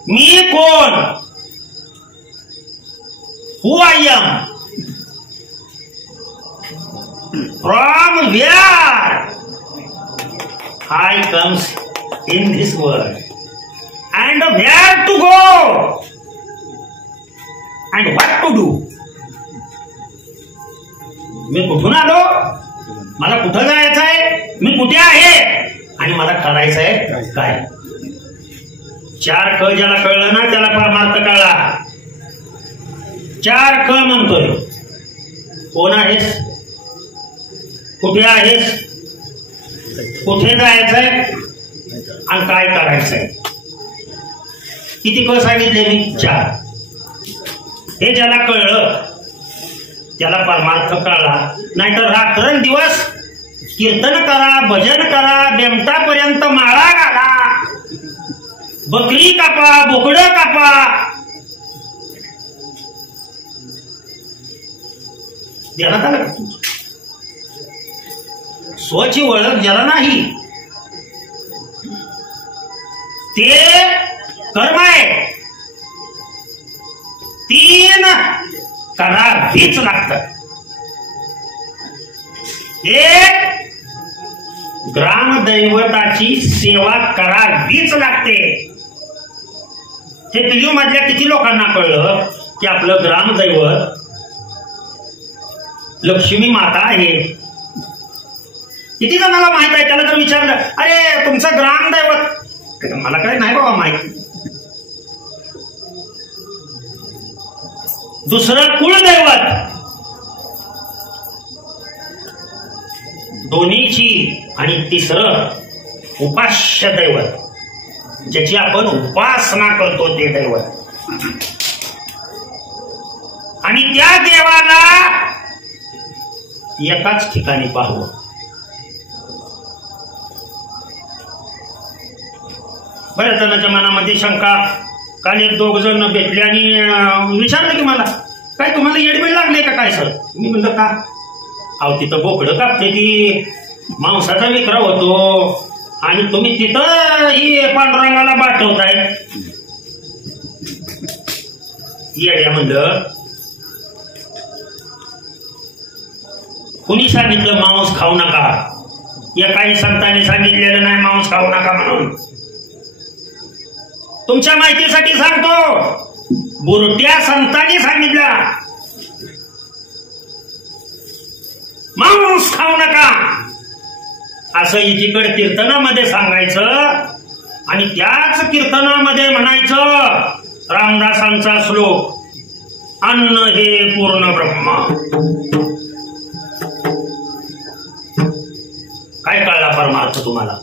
मी कोण, who am I, from where I comes in this world and where to go and what to do. मी कुठून आलो, मला कुठं जायचं आहे, मी कुठे आहे आणि मला करायचं आहे काय. 4 क ज्याला कळलं ना त्याला परमार्थ कळला. 4 क म्हणतोय. कोण आहेस, कुठे आहेस, कुठे जायचंय आणि काय करायचंय. किती क सांगितले मी, 4. हे ज्याला कळलं त्याला परमार्थ कळला. नाहीतर रात्रंदिवस कीर्तन करा, भजन करा, बेमटापर्यंत माळा घाला, बकरी कापा, बोकडं कापा, देण्यात आलं का. स्वची ओळख ज्याला नाही ते कर्म आहे. 3 करावीच लागतात. 1 ग्रामदैवताची सेवा करावीच लागते. हे पिलीव मधल्या किती लोकांना कळलं की आपलं ग्रामदैवत लक्ष्मी माता आहे. किती जणांना माहित आहे. त्याला जर विचारलं अरे तुमचं ग्रामदैवत, मला काय नाही बाबा माहिती. दुसरं कुळदैवत, दोन्हीची, आणि तिसरं उपास्य दैवत, ज्याची आपण उपासना करतो ते दैवत. आणि त्या देवाला एकाच ठिकाणी पाहावं. बऱ्याच जणांच्या मनामध्ये शंका. काल 1-2 जण भेटले आणि विचारलं की मला काय तुम्हाला येडबीड लागले का काय सर. मी म्हणलं का. अहो तिथं बोकडं कापते ती मांसाचा विक्रय होतो आणि तुम्ही तिथं ही पांडुरंगाला पाठवताय. येड्या म्हणलं कुणी सांगितलं मांस खाऊ नका. या काही संतांनी सांगितलेलं नाही मांस खाऊ नका म्हणून. तुमच्या माहितीसाठी सांगतो, बुरट्या संतांनी सांगितलं मांस खाऊ नका असं एकीकडे कीर्तनामध्ये सांगायचं आणि त्याच कीर्तनामध्ये म्हणायचं रामदासांचा श्लोक, अन्न हे पूर्ण ब्रह्म. काय कळला परमार्थ तुम्हाला.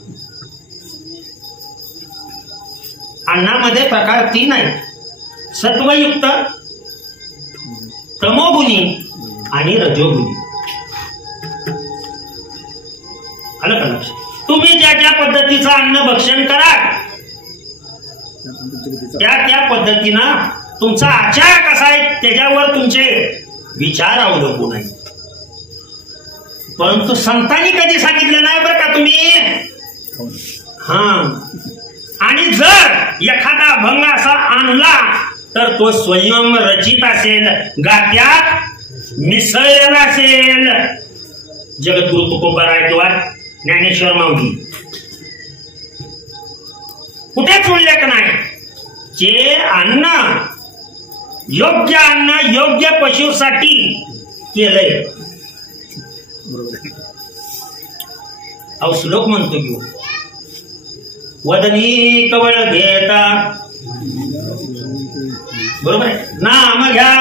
अन्नामध्ये प्रकार 3 आहेत. सत्वयुक्त, तमोगुणी आणि रजोगुणी. आलं का लक्ष. तुम्ही ज्या ज्या पद्धतीचं अन्न भक्षण करा त्या पद्धतीनं तुमचा आचार कसा आहे त्याच्यावर तुमचे विचार अवलंबून आहेत. परंतु संतांनी कधी सांगितलं नाही बरं का तुम्ही. आणि जर एखादा भंग असा आणला तर तो स्वयं रचित असेल, गात्यात मिसळलेला असेल. जगद्गुरु तुकोबाराय किंवा ज्ञानेश्वर माऊली कुठेच उल्लेख नाही. जे अन्न योग्य पशुसाठी केलंय. अहो श्लोक म्हणतो की वदनी कवळ घेता, बरोबर आहे. नाम घ्या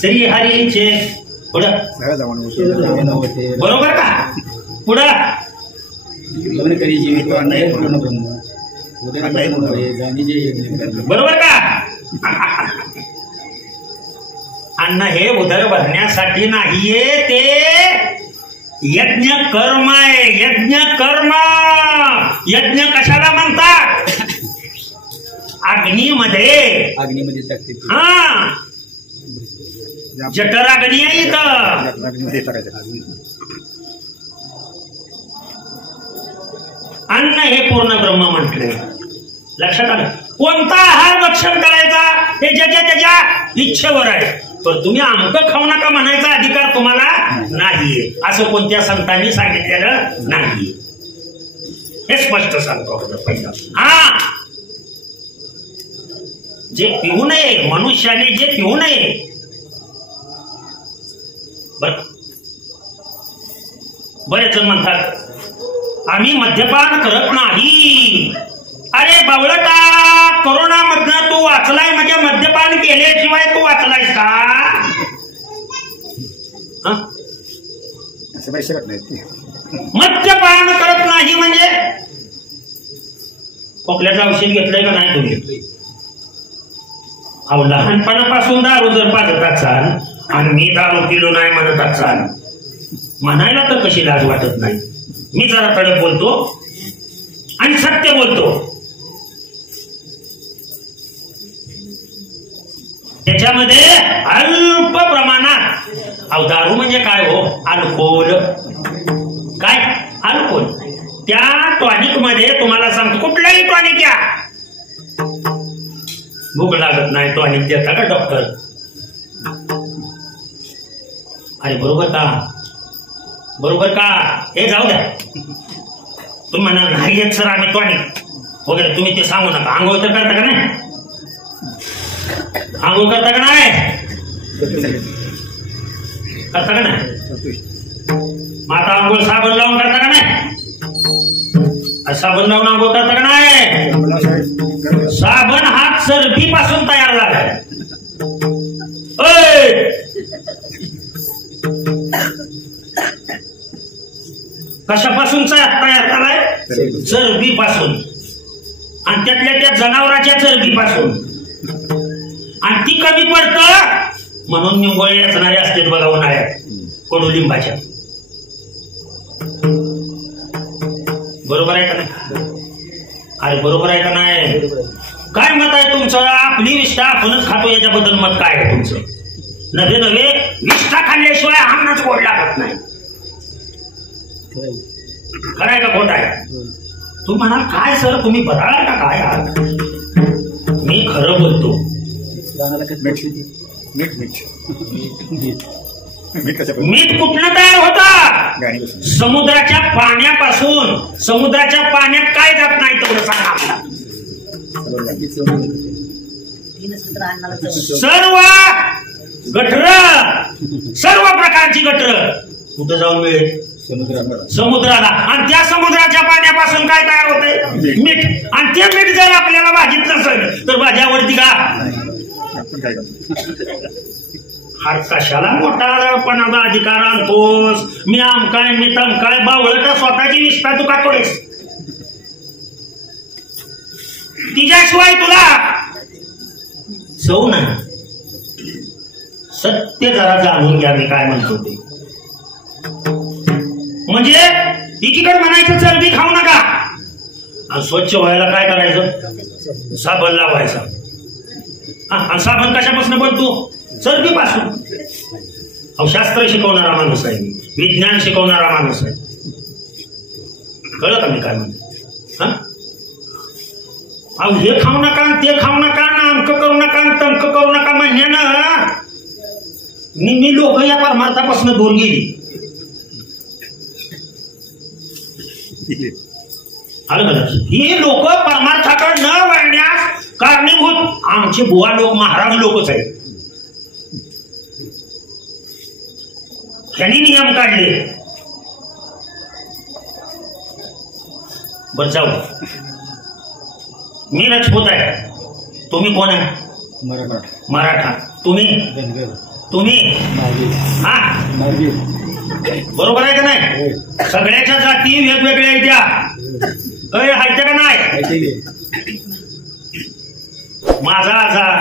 श्रीहरीचे, पुढं बरोबर का. पुढं बरोबर का. अन्न हे उदर भरण्यासाठी नाहीये, ते यज्ञ कर्म आहे. यज्ञ कर्म. यज्ञ कशाला म्हणतात. अग्नीमध्ये टाकते. जठर अग्नी आहे इथं. अन्न हे पूर्ण ब्रह्म म्हटले. लक्षात आलं? कोणता आहार भक्षण करायचा हे ज्याच्या त्याच्या इच्छेवर आहे, पण तुम्ही आमकं खाऊ नका म्हणायचा अधिकार तुम्हाला नाहीये, असं कोणत्या संतांनी सांगितलेलं नाही. हे स्पष्ट सांगतो पहिलं. हा, जे पिऊ नये, मनुष्याने जे पिऊ नये. बरेच जण म्हणतात आम्ही मद्यपान करत नाही. अरे बावळटा, कोरोना मधनं तू वाचलाय म्हणजे मद्यपान केल्याशिवाय तू वाचलायस का? मद्यपान करत नाही म्हणजे खोकल्याचं औषध घेतलंय का नाही तुम्ही? अहो, लहानपणापासून दारू जर पाजत असाल आणि मी दारू पिलो नाही म्हणत असाल, म्हणायला तर कशी लाज वाटत नाही. मी जरा कडक बोलतो आणि सत्य बोलतो. त्याच्यामध्ये अल्प प्रमाणात, अहो दारू म्हणजे काय हो? अल्कोहोल. काय अल्कोहोल? त्या टॉनिक मध्ये तुम्हाला सांगतो, कुठलाही टॉनिक घ्या, भूक लागत नाही टॉनिक देता का डॉक्टर? अरे बरोबर का? बरोबर का? हे जाऊ द्या, तुम्ही म्हणाल नाही येत सर आम्ही टॉनिक वगैरे, तुम्ही ते सांगू नका. आंघोळ तर करता का नाही? आंघोळ करता का नाही? करता का नाही? माता आंघोळ साबण लावून करता का नाही? साबण लावून आंघोळ करता का नाही? साबण हा चरबीपासून तयार झालाय. कशापासून तयार झालाय? चरबीपासून. आणि त्यातल्या त्या जनावराच्या चरबीपासून. आणि ती कमी पडतं म्हणून निंबोळी असणारे असते बघा उन्हाळ्यात, कडुलिंबाच्या. बरोबर आहे का नाही? अरे बरोबर आहे का नाही? काय मत आहे तुमचं? आपली विष्ठा आपणच खातो याच्याबद्दल मत काय आहे तुमचं? नव्हे नव्हे, विष्ठा खाल्ल्याशिवाय अन्नच गोड लागत नाही. खरंय का खोट आहे? तू म्हणाल काय सर तुम्ही बराळ का काय आहात? मी खरं बोलतो. मीठ कुठलं तयार होता? समुद्राच्या पाण्यापासून. समुद्राच्या पाण्यात काय जात नाही तेवढं सांगा आम्हाला. सर्व गटर, सर्व प्रकारची गटर कुठं जाऊन मिळेल? समुद्राला. आणि त्या समुद्राच्या पाण्यापासून काय तयार होते? मीठ. आणि ते मीठ जर आपल्याला भाजीत नसेल तर भाजी आवडती का? हा कशाला मोठापणाचा अधिकार आणतोस? मी आमकाय मी तमकाय. बावळट स्वतःची विष्ठा तू काढतोयस. तिच्याशिवाय तुला चव नाही. सत्य जरा जाणून घ्या मी काय म्हणतो ते. म्हणजे एकीकडे म्हणायचं चरबी खाऊ नका, आणि स्वच्छ व्हायला काय करायचं? साबण लावायचा. आणि साबण कशापासून बनतो? चरबीपासून. अहो शास्त्र शिकवणारा माणूस आहे मी, विज्ञान शिकवणारा माणूस आहे. कळलं का मी काय म्हणतो? अहो हे खाऊ नका, ते खाऊ नका, अमकं करू नका, तमकं करू नका म्हणण्यानं मी लोक या परमार्थापासून दूर गेली. ही लोक परमार्थाकडे न वळण्यास कारणीभूत आमचे बुवा लोक, महाराज लोकच आहेत. त्यांनी नियम काढले. बर जाऊ, मी राजपूत आहे, तुम्ही कोण आहे? मराठा. तुम्ही हा बरोबर आहे का नाही? सगळ्याच्या जाती वेगवेगळ्या आहेत. आहेत का नाही? माझा आजार,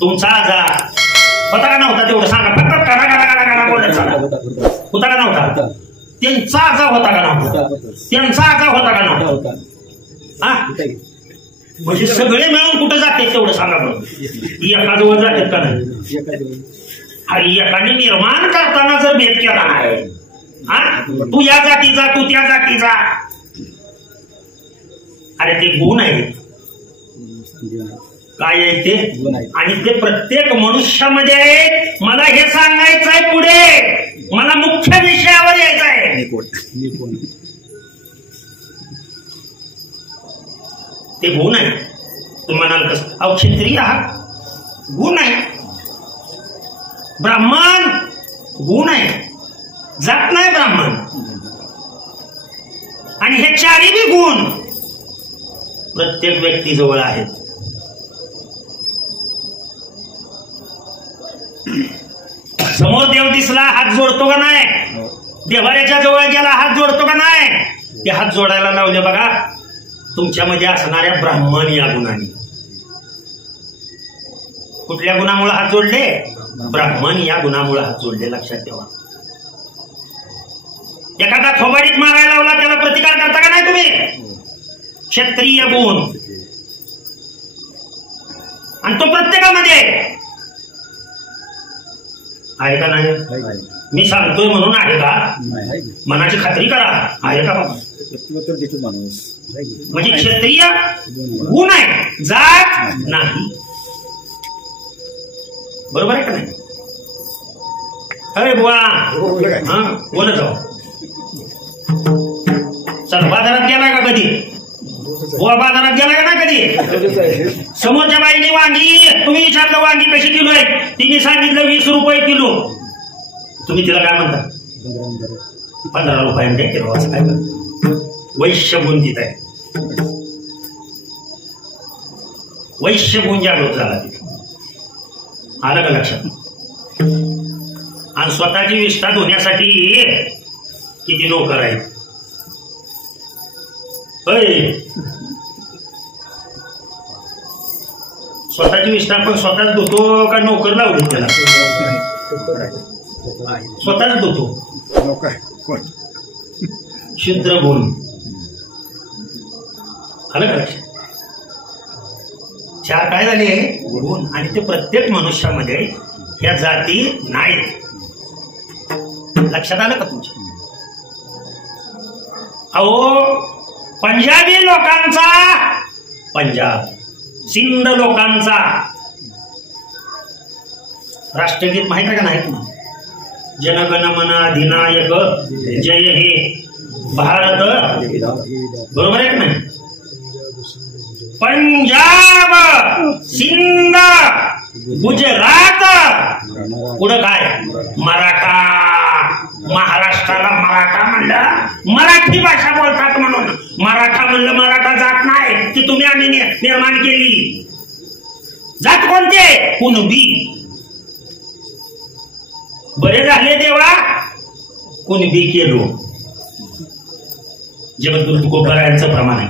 तुमचा आजार होता का नव्हता तेवढं सांगा. फक्त करा करा करा करा बोलायचा होता का नव्हता? त्यांचा आजार होता का नव्हता? त्यांचा आजार होता का नव्हता? हा, म्हणजे सगळे मिळून कुठे जाते तेवढं सांगा बरं. एकाजवळ जातात का नाही? आणि एकाने निर्माण करताना जर भेद केला नाही, हा तू या जातीचा, तू त्या जातीचा, अरे ते गुण आहेत. काय आहे ते, आणि ते प्रत्येक मनुष्यामध्ये आहेत. मला हे सांगायचं आहे पुढे, मला मुख्य विषयावर यायचं आहे. ते गुण आहे. तुम्ही म्हणाल कसं, अहो क्षत्रिय आहात, गुण आहे. ब्राह्मण गुण आहे, जात नाही ब्राह्मण. आणि हे चारी बी गुण प्रत्येक व्यक्तीजवळ आहेत. समोर देव दिसला, हात जोडतो का नाही? देवाऱ्याच्या जवळ गेला, हात जोडतो का नाही? ते हात जोडायला लावले बघा तुमच्यामध्ये असणाऱ्या ब्राह्मण या गुणाने. कुठल्या गुणामुळे हात जोडले? ब्राह्मण या गुणामुळे हात जोडले, लक्षात ठेवा. एखादा थोबाडीत मारायला लावला, त्याला प्रतिकार करता का नाही तुम्ही? क्षत्रिय गुण, आणि तो प्रत्येकामध्ये आहे का नाही? मी सांगतोय म्हणून आहे का? मनाची खात्री करा, आहे का बाबा? म्हणजे क्षत्रिय गुण आहे, जात नाही. बरोबर आहे का नाही? अरे बुवा, हा बोलत जाऊ. चल, बाजारात गेला का कधी? बुवा बाजारात गेला का ना कधी? समोरच्या बाईने वांगी, तुम्ही विचारलं वांगी कशी किलो आहे, तिने सांगितलं 20 रुपये किलो. तुम्ही तिला काय म्हणता? 15 रुपयांनी किलो. असं काय करता? वैश्य गुण तिथं आहे, वैश्य गुण जागृत झाला तिथे. आलं का लक्षात? आणि स्वतःची विष्ठा धुण्यासाठी किती नोकर आहेत. स्वतःची विष्ठा आपण स्वतःच धुतो का नोकर लावली त्याला? स्वतःच धुतो. शुद्र गुण. आलं का लक्षात? चार काय झाले? गुण. आणि ते प्रत्येक मनुष्यामध्ये ह्या जाती नाहीत. लक्षात आलं का तुमच्या? अहो पंजाबी लोकांचा, पंजाब सिंध लोकांचा राष्ट्रगीत माहित आहे का नाही तुम्हाला? जनगण मन अधिनायक जय हे भारत. बरोबर आहे का नाही? पंजाब, सिंध, गुजरात, पुढं काय? मराठा. महाराष्ट्राला मराठा म्हणलं, मराठी भाषा बोलतात म्हणून मराठा म्हणलं. मराठा जात नाही, ती तुम्ही आम्ही निर्माण केली. जात कोणते? कुणबी. बरे झाले देवा, कुणबी केलो. जगद्गुरु तुकोबारायांचं प्रमाण आहे.